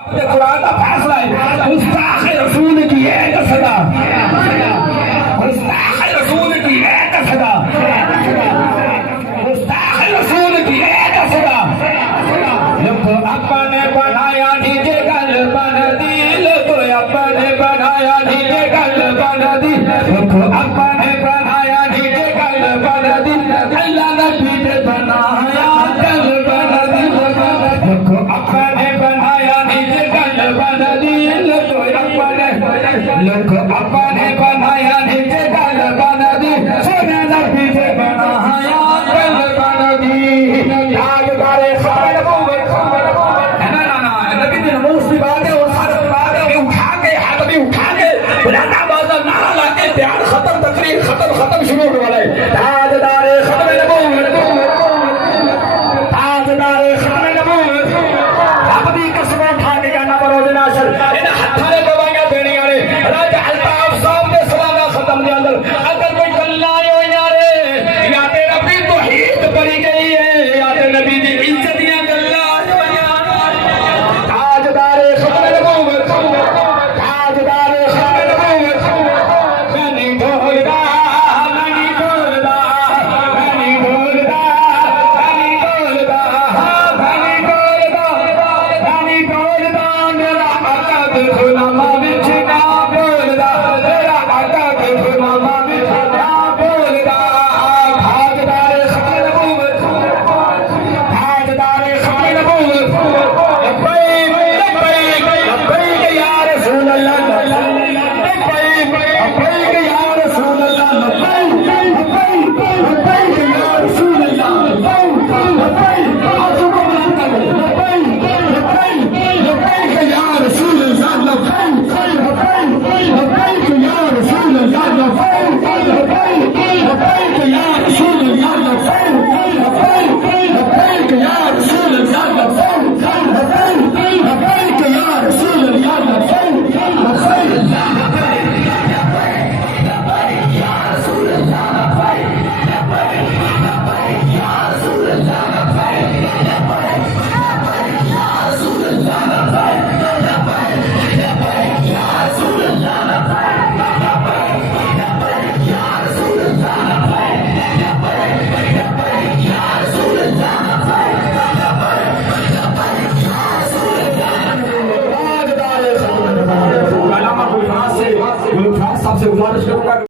कुरान का फैसला है गुस्ताख रसूल की एक सदा गुस्ताख रसूल की एक सदा गुस्ताख रसूल की एक सदा लोग अपने बनाया नीचे गल बन दिल तो अपने बनाया नीचे गल बन दी लोग अपने बनाया नीचे गल बन दी अल्लाह नबी ने बनाया गल बन दी लोग अपने बनाया लोग अपने बनाया नीचे गल बन दी सोने नबी से बनाया गल बन दी ताजदारे खबर नबी ने नमूसी बात है और सारे बात है उठा के हाथ भी उठा के बुलाना बाजा नारा लाके बयान खत्म तकरीर खत्म शुरू होने वाला है ताजदारे खबर ताजदारे खबर अब भी कसम उठा के जाना बरोज नाशर इन हत्थारे दवाइयां देने वाले राजा अल्ताफ साहब ने सलाना खत्म के अंदर अगर कोई गल्ला हो यारे या तेरा भी तौहीद पड़ी गई है या तेरे नबी की इज्जत या गल्ला ताजदारे खबर ताजदारे खबर मैं नहीं बोलता मैं नहीं बोलता मैं नहीं बोलता मैं नहीं बोलता मैं नहीं बोलता मैं नहीं बोलता मेरा अकद खुलमा बिच